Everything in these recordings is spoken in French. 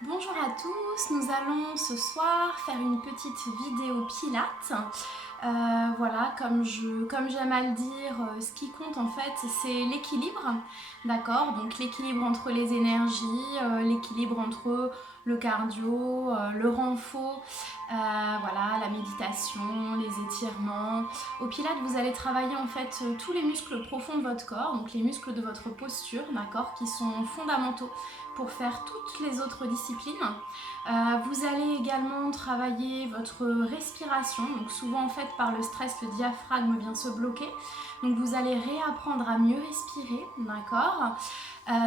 Bonjour à tous, nous allons ce soir faire une petite vidéo pilates. Voilà, comme j'aime à le dire, ce qui compte en fait c'est l'équilibre, d'accord? Donc l'équilibre entre les énergies, l'équilibre entre le cardio, le renfort, voilà, la méditation, les étirements. Au pilates, vous allez travailler en fait tous les muscles profonds de votre corps, donc les muscles de votre posture, d'accord, qui sont fondamentaux pour faire toutes les autres disciplines. Vous allez également travailler votre respiration. Donc souvent en fait par le stress, le diaphragme vient se bloquer. Donc vous allez réapprendre à mieux respirer, d'accord.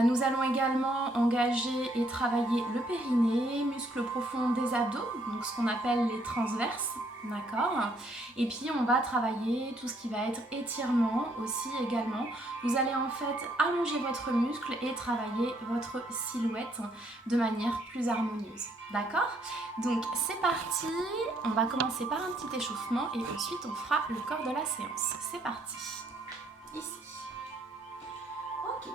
Nous allons également engager et travailler le périnée, muscles profonds des abdos, donc ce qu'on appelle les transverses, d'accord. Et puis on va travailler tout ce qui va être étirement aussi également. Vous allez en fait allonger votre muscle et travailler votre silhouette de manière plus harmonieuse, d'accord. Donc c'est parti, on va commencer par un petit échauffement et ensuite on fera le corps de la séance. C'est parti, ici. Ok,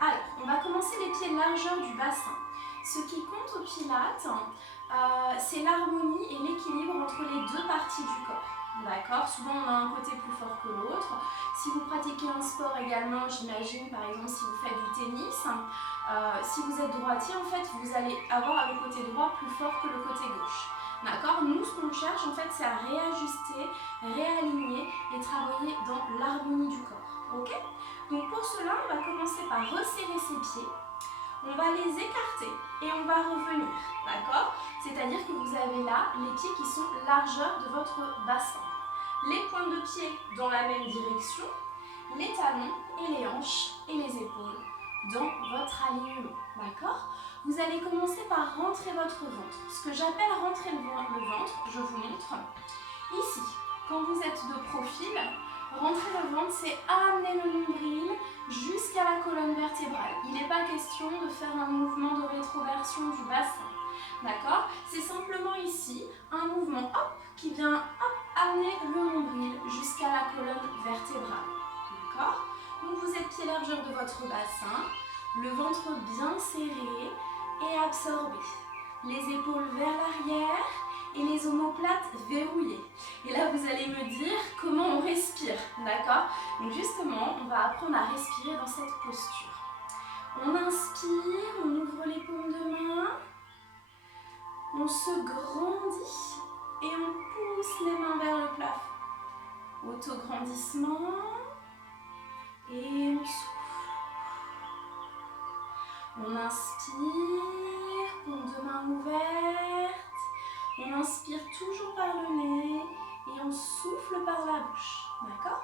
alors on va commencer les pieds largeur du bassin. Ce qui compte au pilates, c'est l'harmonie et l'équilibre entre les deux parties du corps. D'accord. Souvent on a un côté plus fort que l'autre. Si vous pratiquez un sport également, j'imagine par exemple si vous faites du tennis, si vous êtes droitier en fait vous allez avoir le côté droit plus fort que le côté gauche. D'accord. Nous ce qu'on cherche en fait c'est à réajuster, réaligner et travailler dans l'harmonie du corps. Ok. Donc pour cela on va commencer par resserrer ses pieds. On va les écarter et on va revenir, d'accord? C'est-à-dire que vous avez là les pieds qui sont largeur de votre bassin. Les pointes de pied dans la même direction, les talons et les hanches et les épaules dans votre alignement, d'accord? Vous allez commencer par rentrer votre ventre. Ce que j'appelle rentrer le ventre, je vous montre. Ici, quand vous êtes de profil, rentrer le ventre, c'est amener le nombril jusqu'à la colonne vertébrale. Il n'est pas question de faire un mouvement de rétroversion du bassin. D'accord? C'est simplement ici un mouvement hop, qui vient hop, amener le nombril jusqu'à la colonne vertébrale. D'accord? Donc vous êtes pied largeur de votre bassin, le ventre bien serré et absorbé. Les épaules vers l'arrière et les omoplates verrouillées. Et là, vous allez me dire comment on respire, d'accord? Donc justement, on va apprendre à respirer dans cette posture. On inspire, on ouvre les paumes de main, on se grandit et on pousse les mains vers le plafond. Autograndissement et on souffle. On inspire, paume de main ouverte. On inspire toujours par le nez et on souffle par la bouche. D'accord?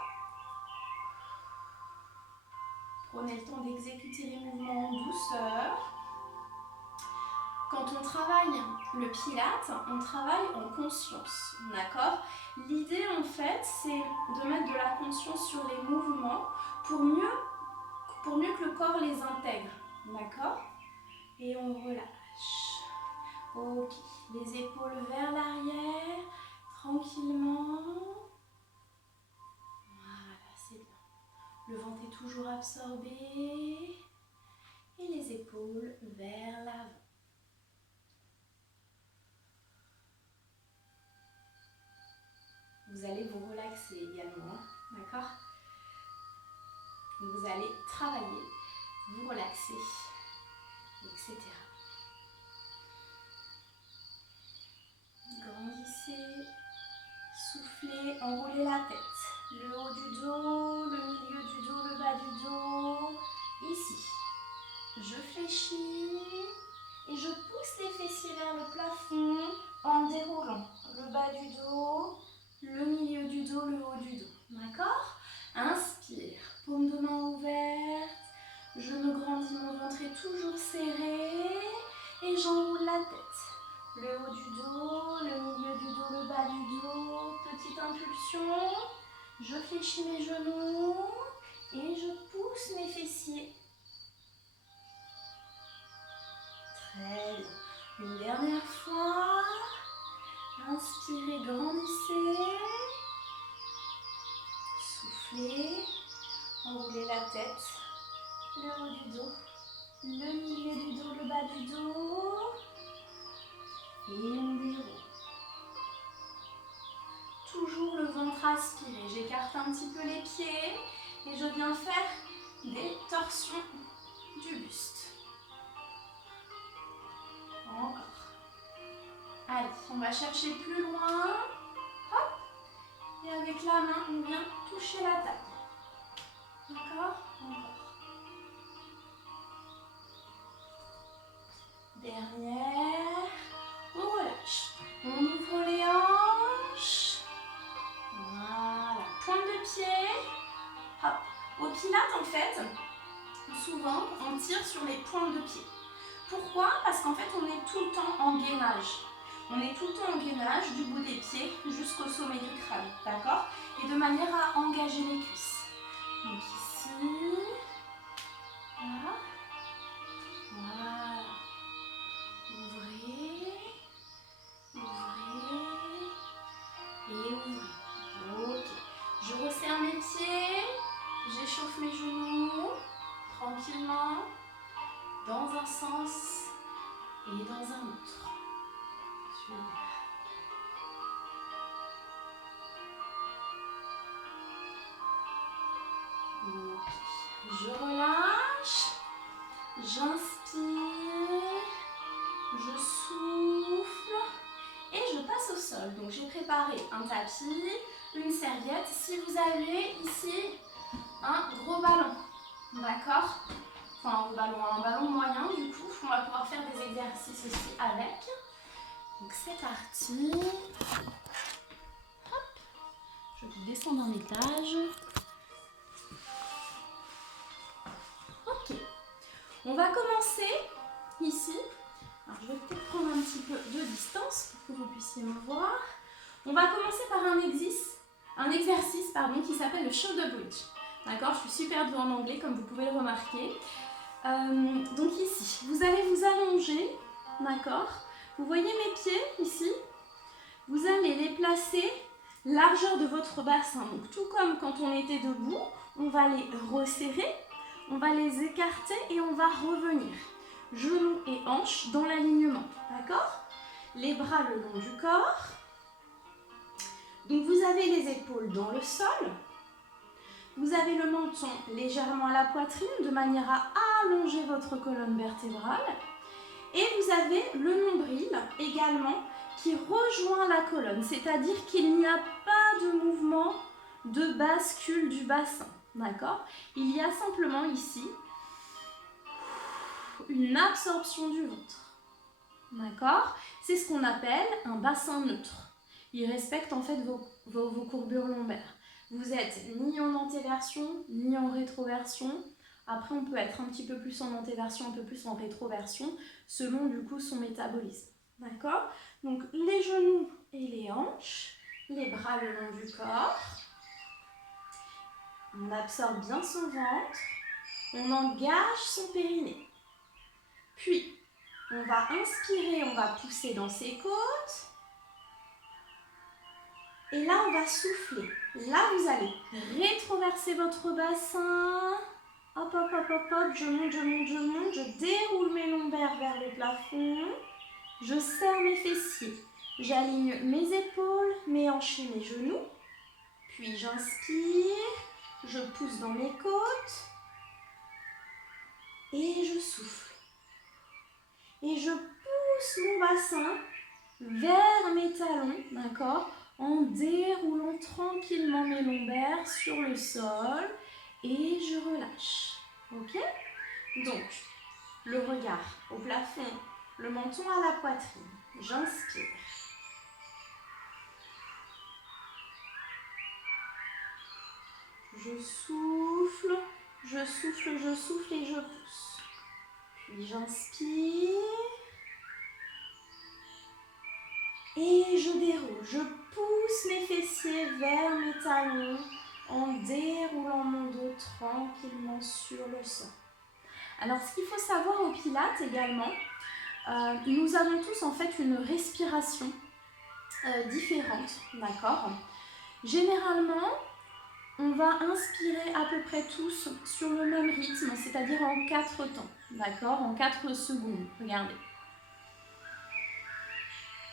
Prenez le temps d'exécuter les mouvements en douceur. Quand on travaille le pilate, on travaille en conscience. D'accord? L'idée en fait, c'est de mettre de la conscience sur les mouvements pour mieux que le corps les intègre. D'accord? Et on relâche. Ok, les épaules vers l'arrière, tranquillement. Voilà, c'est bien. Le ventre est toujours absorbé. Et les épaules vers l'avant. Vous allez vous relaxer également, d'accord? Vous allez travailler, vous relaxer, etc. Grandissez, soufflez, enroulez la tête. Le haut du dos, le milieu du dos, le bas du dos. Ici. Je fléchis et je pousse les fessiers vers le plafond en déroulant le bas du dos, le milieu du dos, le haut du dos. D'accord? Inspire, paume de main ouverte. Je me grandis, mon ventre est toujours serré et j'enroule la tête. Le haut du dos, le milieu du dos, le bas du dos. Petite impulsion. Je fléchis mes genoux et je pousse mes fessiers. Très bien. Une dernière fois. Inspirez, grandissez. Soufflez. Enroulez la tête. Le haut du dos. Le milieu du dos, le bas du dos. inspirez, j'écarte un petit peu les pieds et je viens faire des torsions du buste. Encore. Allez, on va chercher plus loin. Hop. Et avec la main, on vient toucher la table. D'accord? Encore. Dernière. On relâche. On ouvre les hanches. Voilà. Pointe de pied. Hop. Au pilates, en fait, souvent, on tire sur les pointes de pied. Pourquoi? Parce qu'en fait, on est tout le temps en gainage. On est tout le temps en gainage du bout des pieds jusqu'au sommet du crâne. D'accord? Et de manière à engager les cuisses. Donc ici. Voilà. Voilà. Ouvrez. Ouvrez. Et ouvrez. Ok. Je resserre mes pieds. J'échauffe mes genoux. Tranquillement. Dans un sens et dans un autre. Super. Ok. Je relâche. J'inspire. Je souffle. Et je passe au sol. Donc j'ai préparé un tapis, une serviette. Si vous avez ici un gros ballon, d'accord? Enfin un ballon moyen du coup, on va pouvoir faire des exercices aussi avec. Donc c'est parti. Hop. Je vais descendre d'un étage. Ok. On va commencer ici. Alors je vais peut-être prendre un petit peu de distance pour que vous puissiez me voir. On va commencer par un exercice qui s'appelle le shoulder bridge. D'accord, je suis super douée en anglais comme vous pouvez le remarquer. Donc ici, vous allez vous allonger, d'accord? Vous voyez mes pieds ici? Vous allez les placer largeur de votre bassin. Donc tout comme quand on était debout, on va les resserrer, on va les écarter et on va revenir. Genoux et hanches dans l'alignement, d'accord? Les bras le long du corps. Donc vous avez les épaules dans le sol. Vous avez le menton légèrement à la poitrine de manière à allonger votre colonne vertébrale. Et vous avez le nombril également qui rejoint la colonne, c'est-à-dire qu'il n'y a pas de mouvement de bascule du bassin. D'accord? Il y a simplement ici une absorption du ventre. D'accord? C'est ce qu'on appelle un bassin neutre. Il respecte en fait vos courbures lombaires. Vous êtes ni en antéversion, ni en rétroversion. Après, on peut être un petit peu plus en antéversion, un peu plus en rétroversion, selon du coup son métabolisme. D'accord? Donc, les genoux et les hanches, les bras le long du corps. On absorbe bien son ventre. On engage son périnée. Puis, on va inspirer, on va pousser dans ses côtes. Et là, on va souffler. Là, vous allez rétroverser votre bassin. Hop, hop, hop, hop, hop. Je monte, je monte, je monte. Je déroule mes lombaires vers le plafond. Je serre mes fessiers. J'aligne mes épaules, mes hanches et mes genoux. Puis j'inspire. Je pousse dans mes côtes. Et je souffle. Et je pousse mon bassin vers mes talons, d'accord? En déroulant tranquillement mes lombaires sur le sol et je relâche. Ok? Donc, le regard au plafond, le menton à la poitrine. J'inspire. Je souffle, je souffle, je souffle et je pousse. Puis j'inspire. Et je déroule, je pousse mes fessiers vers mes talons en déroulant mon dos tranquillement sur le sol. Alors ce qu'il faut savoir au Pilates également, nous avons tous en fait une respiration différente, d'accord? Généralement, on va inspirer à peu près tous sur le même rythme, c'est-à-dire en 4 temps, d'accord? En 4 secondes, regardez.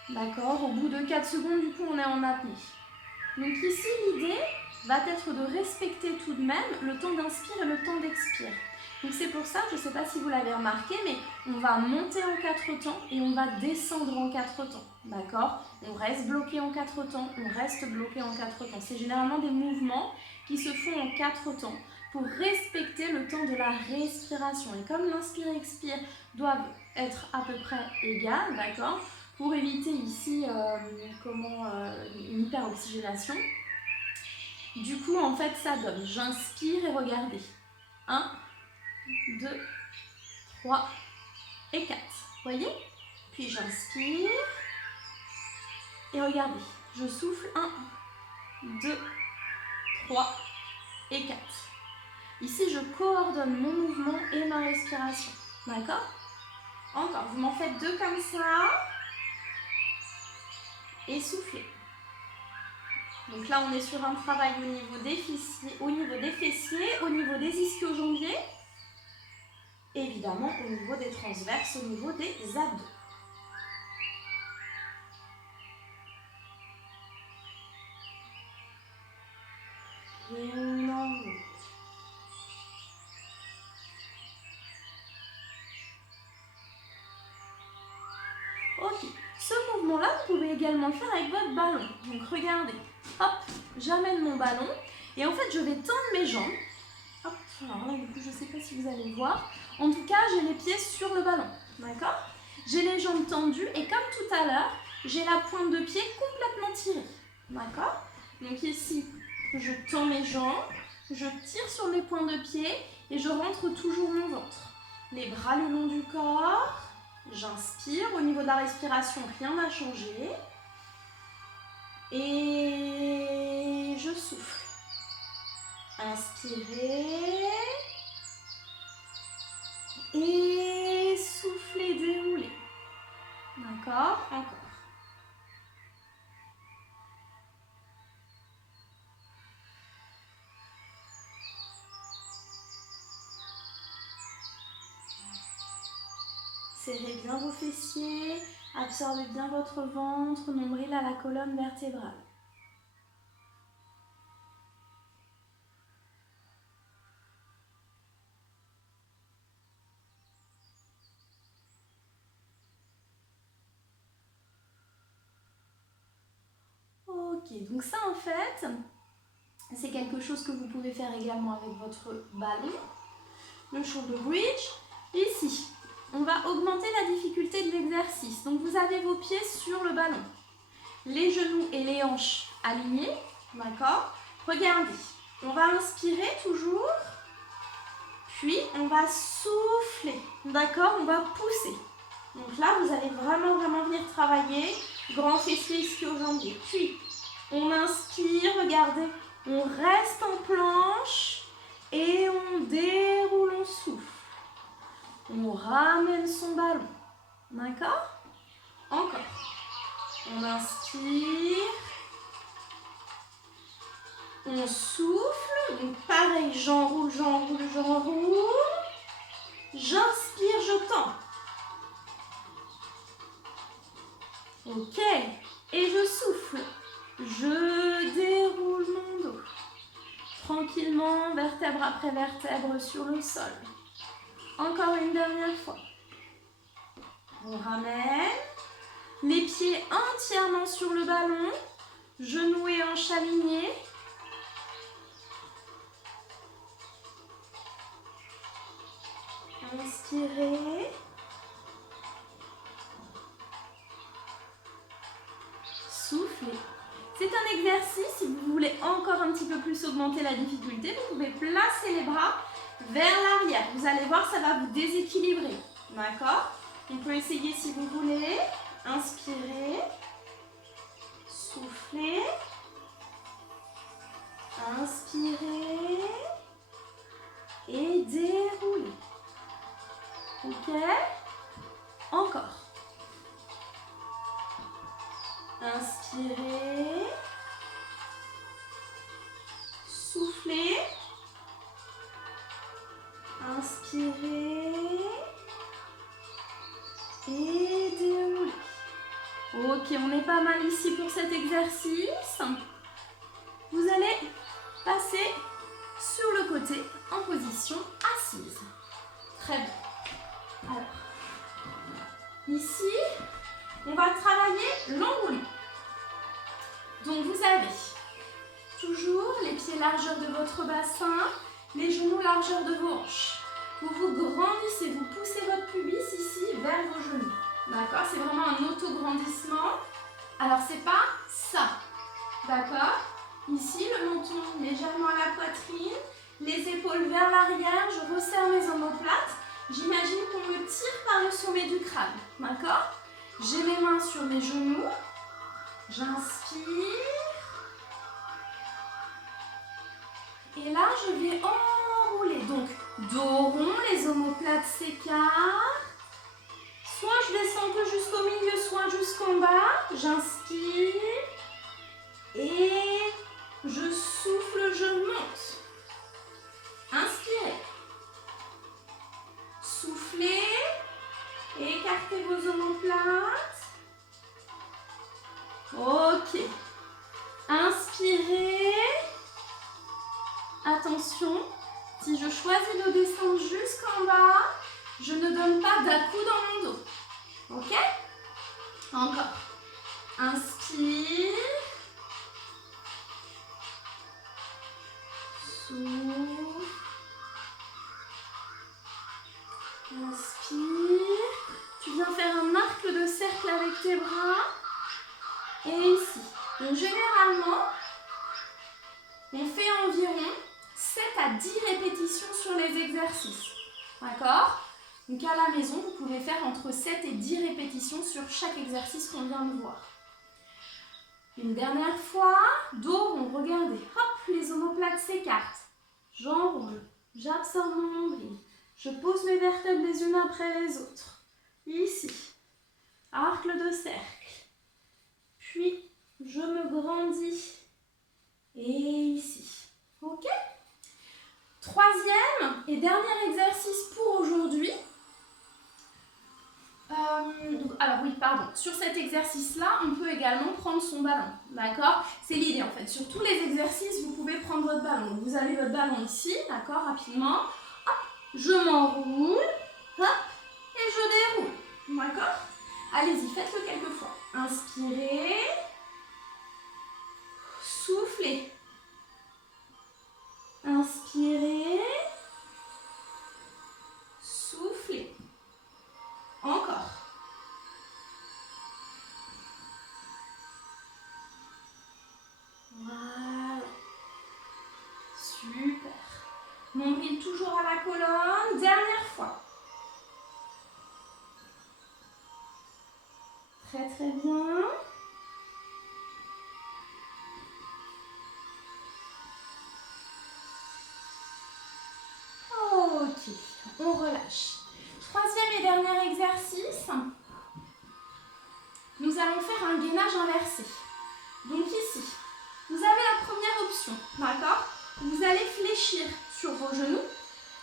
D'accord, au bout de 4 secondes, du coup, on est en apnée. Donc ici, l'idée va être de respecter tout de même le temps d'inspire et le temps d'expire. Donc c'est pour ça, je ne sais pas si vous l'avez remarqué, mais on va monter en 4 temps et on va descendre en 4 temps. D'accord? On reste bloqué en 4 temps, on reste bloqué en 4 temps. C'est généralement des mouvements qui se font en 4 temps pour respecter le temps de la respiration. Et comme l'inspire et expire doivent être à peu près égales, d'accord? Pour éviter ici une hyperoxygénation. Du coup, en fait, ça donne. J'inspire et regardez. 1, 2, 3 et 4. Voyez? Puis j'inspire et regardez. Je souffle 1, 2, 3 et 4. Ici, je coordonne mon mouvement et ma respiration. D'accord? Encore. Vous m'en faites 2 comme ça. Et soufflez. Donc là, on est sur un travail au niveau des fessiers, au niveau des ischio-jambiers, évidemment au niveau des transverses, au niveau des abdos. Et on enroule. Ok, ce mouvement-là, vous pouvez également le faire avec votre ballon. Donc regardez, hop, j'amène mon ballon et en fait, je vais tendre mes jambes. Hop, alors là, du coup, je ne sais pas si vous allez le voir. En tout cas, j'ai les pieds sur le ballon, d'accord? J'ai les jambes tendues et comme tout à l'heure, j'ai la pointe de pied complètement tirée, d'accord? Donc ici, je tends mes jambes, je tire sur mes points de pied et je rentre toujours mon ventre. Les bras le long du corps, j'inspire. Au niveau de la respiration, rien n'a changé. Et je souffle. Inspirez. Et soufflez, déroulez. D'accord? Encore. Serrez bien vos fessiers, absorbez bien votre ventre, nombril à la colonne vertébrale. Ok, donc ça en fait, c'est quelque chose que vous pouvez faire également avec votre ballon. Le shoulder bridge. Ici, on va augmenter la difficulté de l'exercice. Donc vous avez vos pieds sur le ballon. Les genoux et les hanches alignés. D'accord? Regardez, on va inspirer toujours. Puis on va souffler. D'accord? On va pousser. Donc là, vous allez vraiment venir travailler grand fessier ischio-jambier. Puis, on inspire, regardez, on reste en planche et on déroule, on souffle. On ramène son ballon. D'accord? Encore. On inspire. On souffle. Donc pareil, j'enroule, j'enroule, j'enroule. J'inspire, je tends. Ok, et je souffle, je déroule mon dos, tranquillement, vertèbre après vertèbre sur le sol. Encore une dernière fois. On ramène, les pieds entièrement sur le ballon, genoux et hanches alignés. Inspirez. Soufflez. C'est un exercice, si vous voulez encore un petit peu plus augmenter la difficulté, vous pouvez placer les bras vers l'arrière. Vous allez voir, ça va vous déséquilibrer. D'accord? On peut essayer si vous voulez. Inspirez. Soufflez. Inspirez. Et déroulez. Ok? Encore. Inspirez, soufflez, inspirez et déroulez. Ok, on est pas mal ici pour cet exercice. vous allez passer sur le côté en position assise. Très bien. Alors, ici, on va travailler l'enroulement. Donc vous avez toujours les pieds largeur de votre bassin, les genoux largeur de vos hanches. Vous vous grandissez, vous poussez votre pubis ici vers vos genoux. D'accord? C'est vraiment un auto-grandissement. Alors c'est pas ça. D'accord? Ici, le menton légèrement à la poitrine, les épaules vers l'arrière, je resserre mes omoplates. J'imagine qu'on me tire par le sommet du crâne. D'accord? J'ai mes mains sur mes genoux. J'inspire. Et là, je vais enrouler. Donc, dos rond, les omoplates s'écartent. Soit je descends un peu jusqu'au milieu, soit jusqu'en bas. J'inspire. Et je souffle, je monte. Inspirez. Soufflez. Écartez vos omoplates. Ok. Inspirez. Attention, si je choisis de descendre jusqu'en bas, je ne donne pas d'à-coups dans mon dos. Ok? Encore. Inspire. Souffle. Inspire. Tu viens faire un arc de cercle avec tes bras. Et ici. Donc généralement, on fait environ 7 à 10 répétitions sur les exercices. D'accord? Donc à la maison, vous pouvez faire entre 7 et 10 répétitions sur chaque exercice qu'on vient de voir. Une dernière fois, dos rond, regardez. Hop, les omoplates s'écartent. J'enroule, j'absorbe mon nombril. Je pose mes vertèbres les unes après les autres. Ici, arc de cercle. Puis, je me grandis. Et ici. Ok? Troisième et dernier exercice pour aujourd'hui. Alors oui, pardon. Sur cet exercice-là, on peut également prendre son ballon. D'accord? C'est l'idée en fait. Sur tous les exercices, vous pouvez prendre votre ballon. Vous avez votre ballon ici, d'accord? Rapidement. Hop, je m'enroule. Hop, et je déroule. D'accord? Allez-y, faites-le quelques fois. Inspirez. Soufflez. Inspirez. Soufflez. Encore. Voilà. Super. Nombril toujours à la colonne. Dernière fois. Très très bien. Ok, on relâche. Troisième et dernier exercice. Nous allons faire un gainage inversé. Donc ici, vous avez la première option, d'accord? Vous allez fléchir sur vos genoux.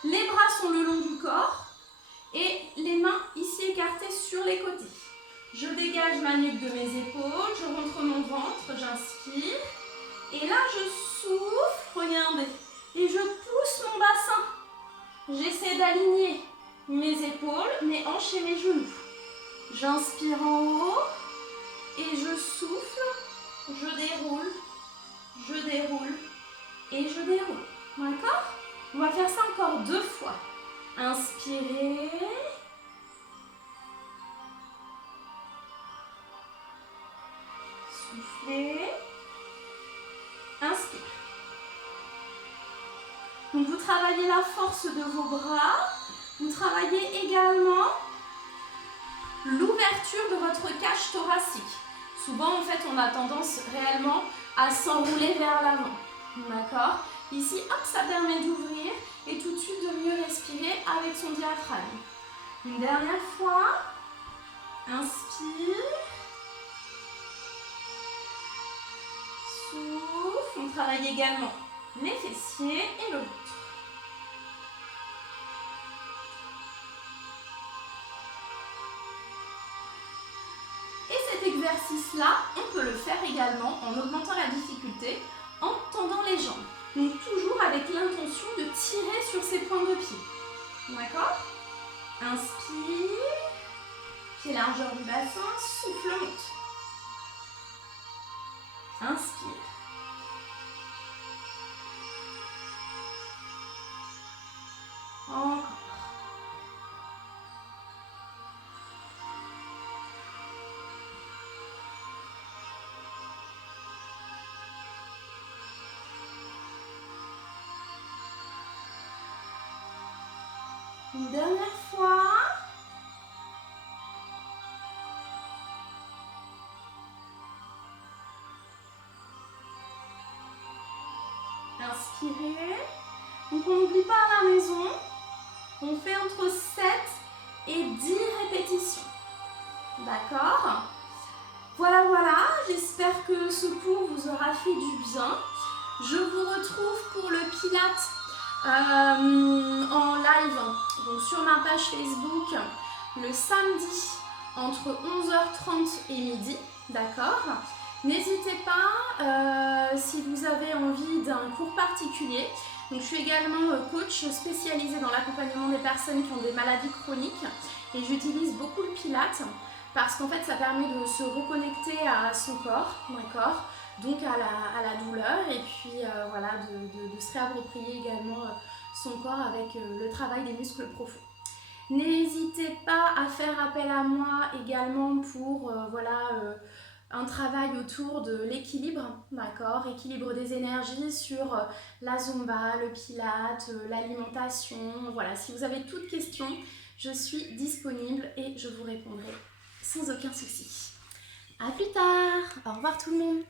Les bras sont le long du corps et les mains ici écartées sur les côtés. Je dégage ma nuque de mes épaules, je rentre mon ventre, j'inspire. Et là, je souffle, regardez, et je pousse mon bassin. J'essaie d'aligner mes épaules, mes hanches et mes genoux. J'inspire en haut et je souffle, je déroule et je déroule. D'accord? On va faire ça encore 2 fois. Inspirez. Soufflez. Inspire. Donc vous travaillez la force de vos bras. Vous travaillez également l'ouverture de votre cage thoracique. Souvent, en fait, on a tendance réellement à s'enrouler vers l'avant. D'accord? Ici, hop, ça permet d'ouvrir et tout de suite de mieux respirer avec son diaphragme. Une dernière fois. Inspire. Souffle. On travaille également les fessiers et le ventre. Et cet exercice-là, on peut le faire également en augmentant la difficulté en tendant les jambes. Donc toujours avec l'intention de tirer sur ses points de pied. D'accord? Inspire. Pied largeur du bassin, souffle, monte. Inspire. Encore. Une dernière fois. Inspirez. Donc on n'oublie pas à la maison, on fait entre 7 et 10 répétitions. D'accord? Voilà, voilà, j'espère que ce cours vous aura fait du bien. Je vous retrouve pour le Pilates en live donc sur ma page Facebook le samedi entre 11h30 et midi. D'accord? N'hésitez pas si vous avez envie d'un cours particulier. Donc, je suis également coach spécialisée dans l'accompagnement des personnes qui ont des maladies chroniques et j'utilise beaucoup le Pilates parce qu'en fait ça permet de se reconnecter à son corps, d'accord, donc à la douleur et puis voilà, de se réapproprier également son corps avec le travail des muscles profonds. N'hésitez pas à faire appel à moi également pour un travail autour de l'équilibre, d'accord, équilibre des énergies sur la zumba, le pilates, l'alimentation. Voilà, si vous avez toute question, je suis disponible et je vous répondrai sans aucun souci. À plus tard, au revoir tout le monde.